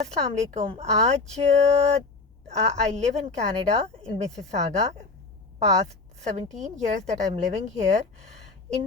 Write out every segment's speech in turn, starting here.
السلام علیکم. آج I live in Canada in Mississauga. Past 17 years that I'm living here. In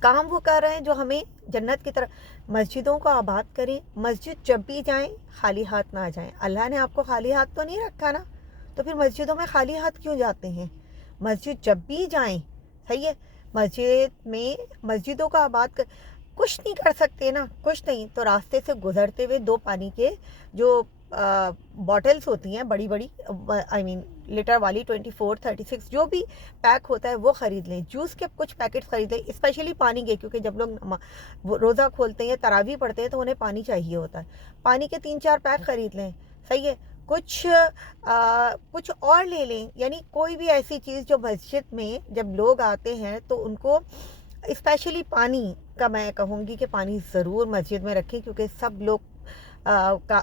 کام وہ کر رہے ہیں جو ہمیں جنت کی طرف. مسجدوں کو آباد کریں. مسجد جب بھی جائیں خالی ہاتھ نہ جائیں. اللہ نے آپ کو خالی ہاتھ تو نہیں رکھا نا, تو پھر مسجدوں میں خالی ہاتھ کیوں جاتے ہیں؟ مسجد جب بھی جائیں, صحیح ہے, مسجد میں مسجدوں کا آباد کچھ نہیں کر سکتے نا, کچھ نہیں تو راستے سے گزرتے ہوئے 2 پانی کے جو باٹلز ہوتی ہیں بڑی بڑی, آئی مین لیٹر والی 24 36 جو بھی پیک ہوتا ہے وہ خرید لیں. جوس کے کچھ پیکٹس خرید لیں, اسپیشلی پانی کے, کیونکہ جب لوگ روزہ کھولتے ہیں, تراویح پڑھتے ہیں, تو انہیں پانی چاہیے ہوتا ہے. پانی کے 3-4 پیک خرید لیں, صحیح ہے. کچھ اور لے لیں, یعنی کوئی بھی ایسی چیز جو مسجد میں جب لوگ آتے ہیں تو ان کو, اسپیشلی پانی کا میں کہوں گی کہ پانی ضرور مسجد میں رکھیں, کیونکہ سب لوگ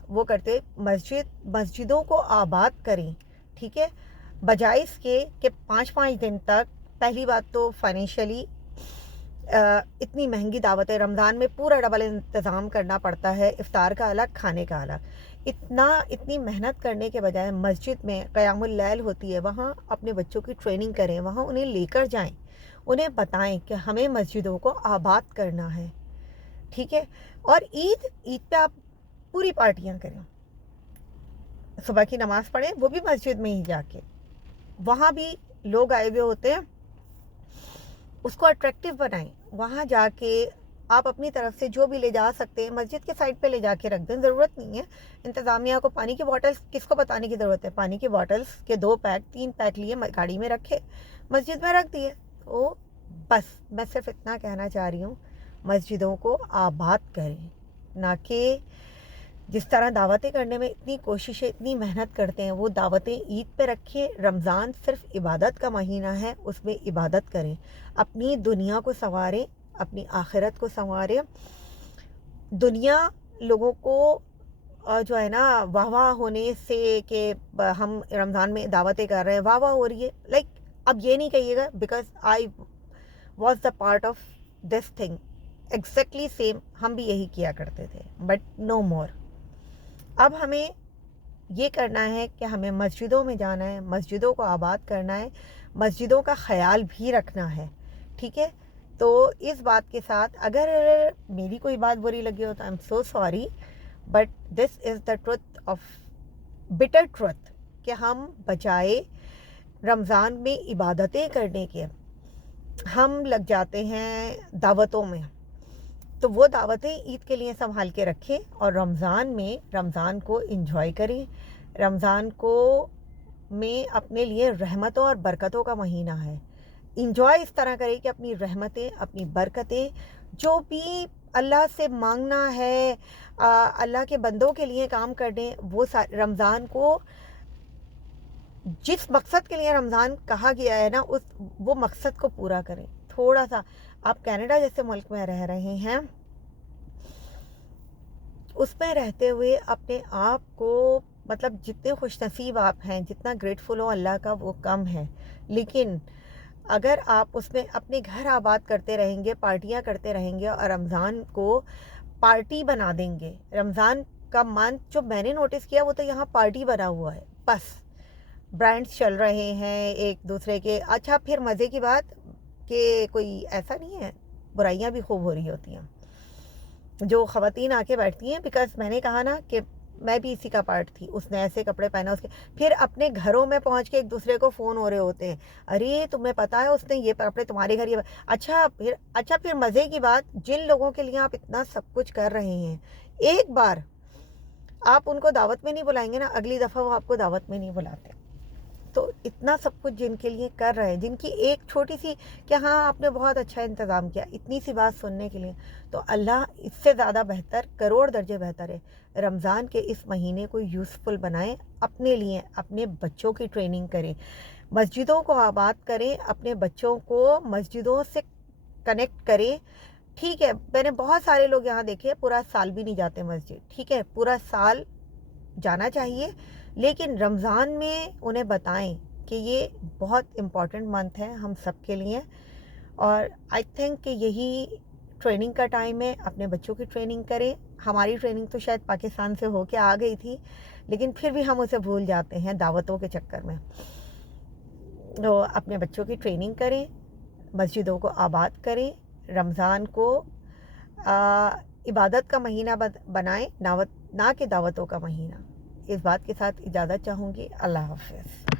وہ کرتے. مسجدوں کو آباد کریں, ٹھیک ہے, بجائے اس کے کہ 5 دن تک. پہلی بات تو فائنینشلی اتنی مہنگی دعوت ہے, رمضان میں پورا ڈبل انتظام کرنا پڑتا ہے, افطار کا الگ, کھانے کا الگ. اتنی محنت کرنے کے بجائے مسجد میں قیام اللیل ہوتی ہے, وہاں اپنے بچوں کی ٹریننگ کریں, وہاں انہیں لے کر جائیں, انہیں بتائیں کہ ہمیں مسجدوں کو آباد کرنا ہے, ٹھیک ہے. اور عید پہ آپ پوری پارٹیاں کریں, صبح کی نماز پڑھیں, وہ بھی مسجد میں ہی جا کے, وہاں بھی لوگ آئے ہوئے ہوتے ہیں, اس کو اٹریکٹیو بنائیں. وہاں جا کے آپ اپنی طرف سے جو بھی لے جا سکتے ہیں مسجد کے سائڈ پہ لے جا کے رکھ دیں. ضرورت نہیں ہے انتظامیہ کو پانی کی بوٹلز, کس کو بتانے کی ضرورت ہے؟ پانی کی بوٹلز کے 2 پیک 3 پیک لیے گاڑی میں رکھے, مسجد میں رکھ دیے. تو بس میں صرف اتنا کہنا چاہ رہی ہوں, مسجدوں کو آباد کریں, نہ کہ جس طرح دعوتیں کرنے میں اتنی کوششیں, اتنی محنت کرتے ہیں, وہ دعوتیں عید پہ رکھیں. رمضان صرف عبادت کا مہینہ ہے, اس میں عبادت کریں, اپنی دنیا کو سنواریں, اپنی آخرت کو سنواریں. دنیا لوگوں کو جو ہے نا واہ واہ ہونے سے کہ ہم رمضان میں دعوتیں کر رہے ہیں, واہ واہ ہو رہی ہے, لائک اب یہ نہیں کہیے گا because I was the part of this thing, exactly same, ہم بھی یہی کیا کرتے تھے, بٹ نو مور. اب ہمیں یہ کرنا ہے کہ ہمیں مسجدوں میں جانا ہے, مسجدوں کو آباد کرنا ہے, مسجدوں کا خیال بھی رکھنا ہے, ٹھیک ہے. تو اس بات کے ساتھ اگر میری کوئی بات بری لگی ہو تو I am so sorry, but this is the truth of butter truth, کہ ہم بجائے رمضان میں عبادتیں کرنے کے ہم لگ جاتے ہیں دعوتوں میں. تو وہ دعوتیں عید کے لیے سنبھال کے رکھیں, اور رمضان کو انجوائے کریں. رمضان کو میں اپنے لیے رحمتوں اور برکتوں کا مہینہ ہے. انجوائے اس طرح کریں کہ اپنی رحمتیں, اپنی برکتیں, جو بھی اللہ سے مانگنا ہے, اللہ کے بندوں کے لیے کام کرنے, وہ رمضان کو, جس مقصد کے لیے رمضان کہا گیا ہے نا, وہ مقصد کو پورا کریں. تھوڑا سا آپ کینیڈا جیسے ملک میں رہ رہے ہیں, اس میں رہتے ہوئے اپنے آپ کو, مطلب جتنے خوش نصیب آپ ہیں, جتنا گریٹفل ہو اللہ کا, وہ کم ہے. لیکن اگر آپ اس میں اپنے گھر آباد کرتے رہیں گے, پارٹیاں کرتے رہیں گے, اور رمضان کو پارٹی بنا دیں گے, رمضان کا منتھ جو میں نے نوٹس کیا وہ تو یہاں پارٹی بنا ہوا ہے, بس برانڈس چل رہے ہیں ایک دوسرے کے. اچھا, پھر مزے کی بات کہ کوئی ایسا نہیں ہے, برائیاں بھی خوب ہو رہی ہوتی ہیں. جو خواتین آ کے بیٹھتی ہیں, بیکاز میں نے کہا نا کہ میں بھی اسی کا پارٹ تھی, اس نے ایسے کپڑے پہنا, اس کے پھر اپنے گھروں میں پہنچ کے ایک دوسرے کو فون ہو رہے ہوتے ہیں, ارے تمہیں پتہ ہے اس نے یہ کپڑے تمہارے گھر, یہ اچھا پھر مزے کی بات, جن لوگوں کے لیے آپ اتنا سب کچھ کر رہے ہیں, ایک بار آپ ان کو دعوت میں نہیں بلائیں گے نا, اگلی دفعہ وہ آپ کو دعوت میں نہیں بلاتے. تو اتنا سب کچھ جن کے لیے کر رہے ہیں, جن کی ایک چھوٹی سی کہ ہاں آپ نے بہت اچھا انتظام کیا, اتنی سی بات سننے کے لیے, تو اللہ اس سے زیادہ بہتر, کروڑ درجے بہتر ہے. رمضان کے اس مہینے کو یوزفل بنائیں اپنے لیے, اپنے بچوں کی ٹریننگ کریں, مسجدوں کو آباد کریں, اپنے بچوں کو مسجدوں سے کنیکٹ کریں. ٹھیک ہے, میں نے بہت سارے لوگ یہاں دیکھے پورا سال بھی نہیں جاتے مسجد, ٹھیک ہے, پورا سال جانا چاہیے, لیکن رمضان میں انہیں بتائیں کہ یہ بہت امپورٹنٹ منتھ ہے ہم سب کے لیے. اور آئی تھنک کہ یہی ٹریننگ کا ٹائم ہے, اپنے بچوں کی ٹریننگ کریں. ہماری ٹریننگ تو شاید پاکستان سے ہو کے آ گئی تھی, لیکن پھر بھی ہم اسے بھول جاتے ہیں دعوتوں کے چکر میں. تو اپنے بچوں کی ٹریننگ کریں, مسجدوں کو آباد کریں, رمضان کو عبادت کا مہینہ بنائیں، نہ کہ دعوتوں کا مہینہ. اس بات کے ساتھ اجازت چاہوں گی. اللہ حافظ.